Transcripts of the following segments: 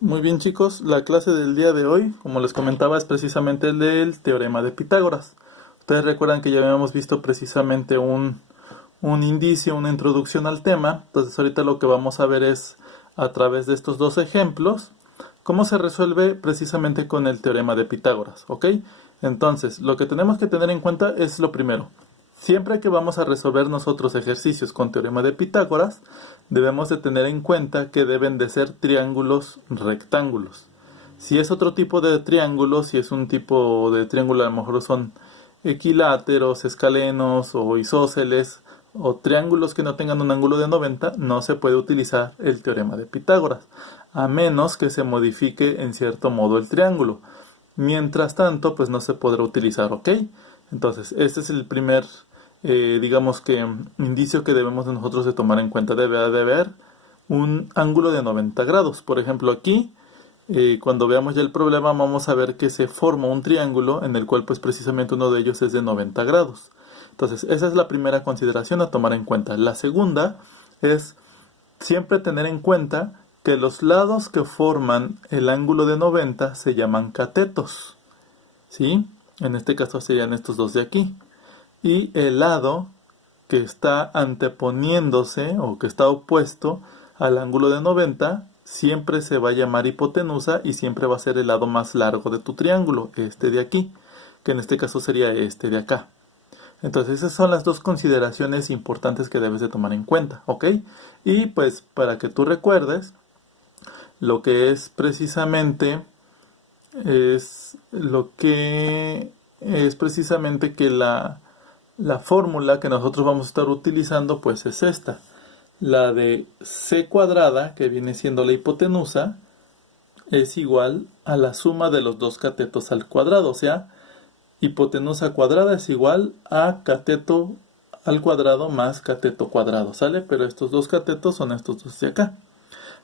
Muy bien, chicos, la clase del día de hoy, como les comentaba, es precisamente el del teorema de Pitágoras. Ustedes recuerdan que ya habíamos visto precisamente un indicio, una introducción al tema. Entonces ahorita lo que vamos a ver es, a través de estos dos ejemplos, cómo se resuelve precisamente con el teorema de Pitágoras, ¿ok? Entonces, lo que tenemos que tener en cuenta es lo primero. Siempre que vamos a resolver nosotros ejercicios con teorema de Pitágoras, debemos de tener en cuenta que deben de ser triángulos rectángulos. Si es otro tipo de triángulo, si es un tipo de triángulo, a lo mejor son equiláteros, escalenos o isósceles, o triángulos que no tengan un ángulo de 90, no se puede utilizar el teorema de Pitágoras, a menos que se modifique en cierto modo el triángulo. Mientras tanto, pues no se podrá utilizar, ¿ok? Entonces, este es el primer, digamos que, indicio que debemos de nosotros de tomar en cuenta. Debe de haber un ángulo de 90 grados. Por ejemplo, aquí, cuando veamos ya el problema, vamos a ver que se forma un triángulo en el cual, pues precisamente uno de ellos es de 90 grados. Entonces, esa es la primera consideración a tomar en cuenta. La segunda es siempre tener en cuenta que los lados que forman el ángulo de 90 se llaman catetos, ¿sí? En este caso serían estos dos de aquí. Y el lado que está anteponiéndose o que está opuesto al ángulo de 90 siempre se va a llamar hipotenusa y siempre va a ser el lado más largo de tu triángulo, este de aquí, que en este caso sería este de acá. Entonces esas son las dos consideraciones importantes que debes de tomar en cuenta, ¿ok? Y pues para que tú recuerdes, lo que es precisamente que la fórmula que nosotros vamos a estar utilizando pues es esta. La de c cuadrada, que viene siendo la hipotenusa, es igual a la suma de los dos catetos al cuadrado. O sea, hipotenusa cuadrada es igual a cateto al cuadrado más cateto cuadrado, ¿sale? Pero estos dos catetos son estos dos de acá.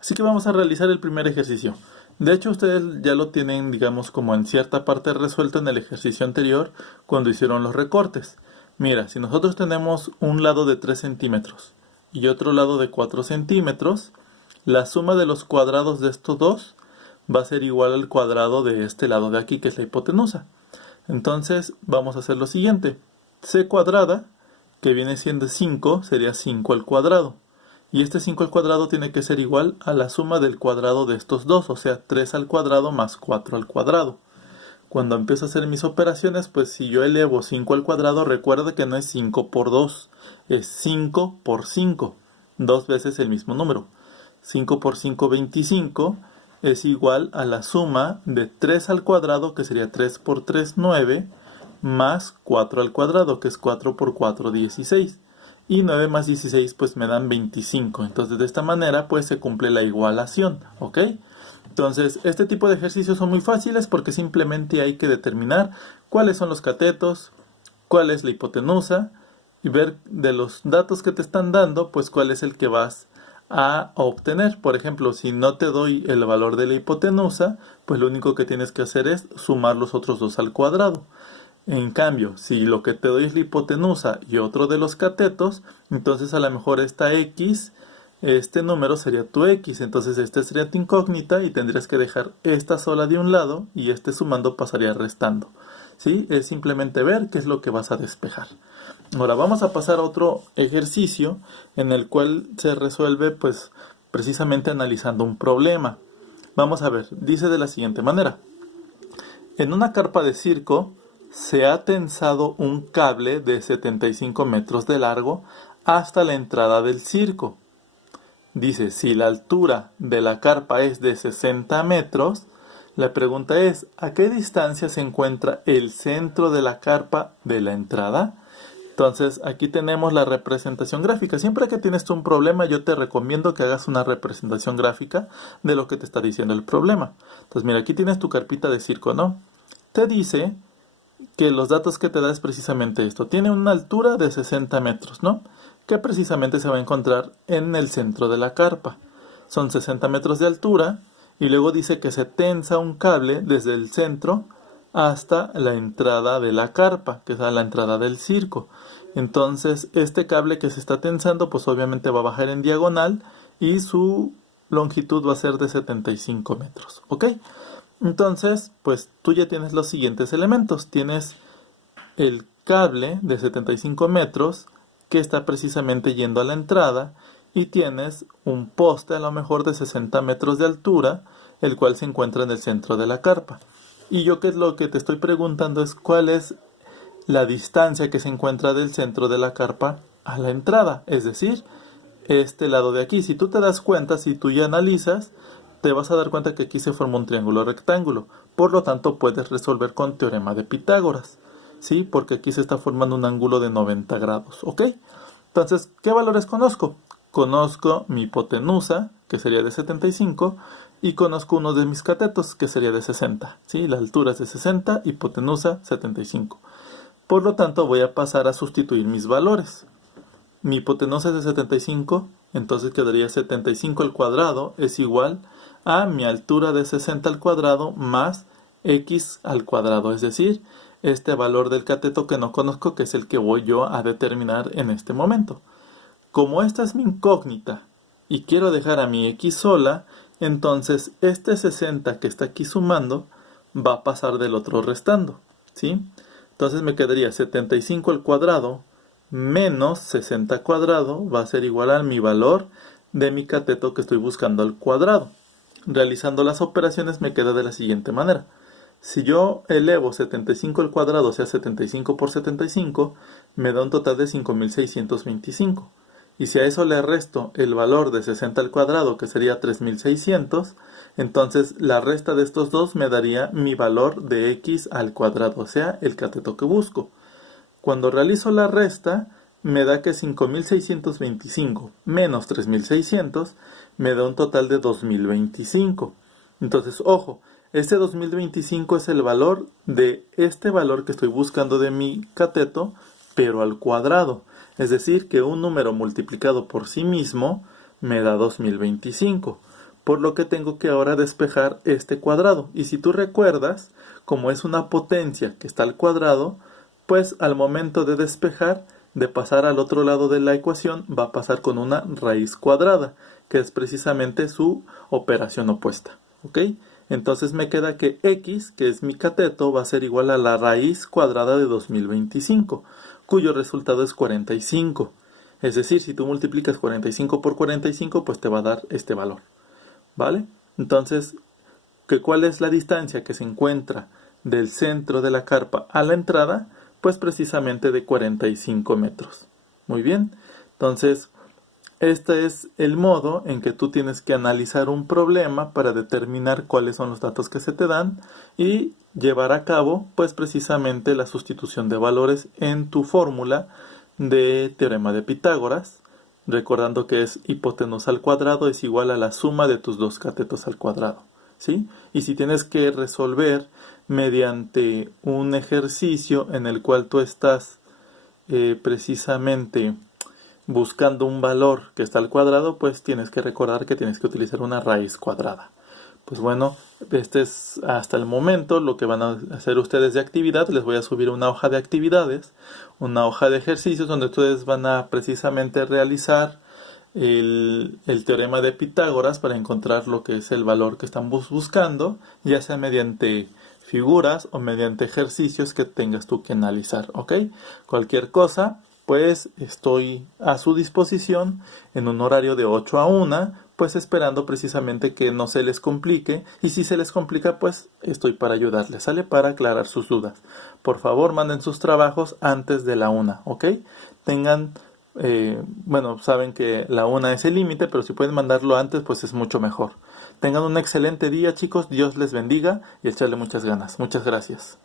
Así que vamos a realizar el primer ejercicio. De hecho, ustedes ya lo tienen, digamos, como en cierta parte resuelto en el ejercicio anterior, cuando hicieron los recortes. Mira, si nosotros tenemos un lado de 3 centímetros y otro lado de 4 centímetros, la suma de los cuadrados de estos dos va a ser igual al cuadrado de este lado de aquí, que es la hipotenusa. Entonces, vamos a hacer lo siguiente. C cuadrada, que viene siendo 5, sería 5 al cuadrado. Y este 5 al cuadrado tiene que ser igual a la suma del cuadrado de estos dos, o sea, 3 al cuadrado más 4 al cuadrado. Cuando empiezo a hacer mis operaciones, pues si yo elevo 5 al cuadrado, recuerda que no es 5 por 2, es 5 por 5, dos veces el mismo número. 5 por 5, 25, es igual a la suma de 3 al cuadrado, que sería 3 por 3, 9, más 4 al cuadrado, que es 4 por 4, 16. Y 9 más 16 pues me dan 25. Entonces de esta manera pues se cumple la igualación, ¿ok? Entonces este tipo de ejercicios son muy fáciles porque simplemente hay que determinar cuáles son los catetos, cuál es la hipotenusa y ver de los datos que te están dando pues cuál es el que vas a obtener. Por ejemplo, si no te doy el valor de la hipotenusa, pues lo único que tienes que hacer es sumar los otros dos al cuadrado. En cambio, si lo que te doy es la hipotenusa y otro de los catetos, entonces a lo mejor esta x, este número sería tu x, entonces esta sería tu incógnita y tendrías que dejar esta sola de un lado y este sumando pasaría restando. ¿Sí? Es simplemente ver qué es lo que vas a despejar. Ahora vamos a pasar a otro ejercicio en el cual se resuelve pues precisamente analizando un problema. Vamos a ver, dice de la siguiente manera. En una carpa de circo se ha tensado un cable de 75 metros de largo hasta la entrada del circo. Dice, si la altura de la carpa es de 60 metros, la pregunta es, ¿a qué distancia se encuentra el centro de la carpa de la entrada? Entonces, aquí tenemos la representación gráfica. Siempre que tienes tú un problema, yo te recomiendo que hagas una representación gráfica de lo que te está diciendo el problema. Entonces, mira, aquí tienes tu carpita de circo, ¿no? Te dice que los datos que te da es precisamente esto. Tiene una altura de 60 metros, ¿no? Que precisamente se va a encontrar en el centro de la carpa. Son 60 metros de altura y luego dice que se tensa un cable desde el centro hasta la entrada de la carpa, que es a la entrada del circo. Entonces, este cable que se está tensando, pues obviamente va a bajar en diagonal y su longitud va a ser de 75 metros, ¿ok? Entonces, pues tú ya tienes los siguientes elementos. Tienes el cable de 75 metros que está precisamente yendo a la entrada y tienes un poste a lo mejor de 60 metros de altura, el cual se encuentra en el centro de la carpa. Y yo, que es lo que te estoy preguntando, es cuál es la distancia que se encuentra del centro de la carpa a la entrada, es decir, este lado de aquí. Si tú te das cuenta, si tú ya analizas, te vas a dar cuenta que aquí se forma un triángulo rectángulo. Por lo tanto, puedes resolver con teorema de Pitágoras, ¿sí? Porque aquí se está formando un ángulo de 90 grados, ¿ok? Entonces, ¿qué valores conozco? Conozco mi hipotenusa, que sería de 75, y conozco uno de mis catetos, que sería de 60, ¿sí? La altura es de 60, hipotenusa 75. Por lo tanto, voy a pasar a sustituir mis valores. Mi hipotenusa es de 75, entonces quedaría 75 al cuadrado es igual a mi altura de 60 al cuadrado más x al cuadrado, es decir, este valor del cateto que no conozco, que es el que voy yo a determinar en este momento. Como esta es mi incógnita y quiero dejar a mi x sola, entonces este 60 que está aquí sumando va a pasar del otro restando, ¿sí? Entonces me quedaría 75 al cuadrado menos 60 al cuadrado va a ser igual a mi valor de mi cateto que estoy buscando al cuadrado. Realizando las operaciones me queda de la siguiente manera. Si yo elevo 75 al cuadrado, o sea 75 por 75, me da un total de 5625. Y si a eso le resto el valor de 60 al cuadrado, que sería 3600, entonces la resta de estos dos me daría mi valor de x al cuadrado, o sea, el cateto que busco. Cuando realizo la resta, me da que 5625 menos 3600 me da un total de 2025. Entonces, ojo, este 2025 es el valor de este valor que estoy buscando de mi cateto, pero al cuadrado. Es decir, que un número multiplicado por sí mismo me da 2025. Por lo que tengo que ahora despejar este cuadrado. Y si tú recuerdas, como es una potencia que está al cuadrado, pues al momento de despejar, de pasar al otro lado de la ecuación, va a pasar con una raíz cuadrada, que es precisamente su operación opuesta, ¿ok? Entonces me queda que x, que es mi cateto, va a ser igual a la raíz cuadrada de 2025, cuyo resultado es 45. Es decir, si tú multiplicas 45 por 45, pues te va a dar este valor, ¿vale? Entonces, ¿cuál es la distancia que se encuentra del centro de la carpa a la entrada? Pues precisamente de 45 metros. Muy bien, entonces este es el modo en que tú tienes que analizar un problema para determinar cuáles son los datos que se te dan y llevar a cabo pues precisamente la sustitución de valores en tu fórmula de teorema de Pitágoras, recordando que es hipotenusa al cuadrado es igual a la suma de tus dos catetos al cuadrado, ¿sí? Y si tienes que resolver mediante un ejercicio en el cual tú estás precisamente buscando un valor que está al cuadrado, pues tienes que recordar que tienes que utilizar una raíz cuadrada. Pues bueno, este es hasta el momento lo que van a hacer ustedes de actividad. Les voy a subir una hoja de actividades, una hoja de ejercicios donde ustedes van a precisamente realizar el teorema de Pitágoras para encontrar lo que es el valor que están buscando, ya sea mediante figuras o mediante ejercicios que tengas tú que analizar, ¿ok? Cualquier cosa, pues estoy a su disposición en un horario de 8 a 1, pues esperando precisamente que no se les complique, y si se les complica, pues estoy para ayudarles, ¿sale? Para aclarar sus dudas. Por favor, manden sus trabajos antes de la 1, ¿ok? Bueno, saben que la 1 es el límite, pero si pueden mandarlo antes, pues es mucho mejor. Tengan un excelente día, chicos. Dios les bendiga y echarle muchas ganas. Muchas gracias.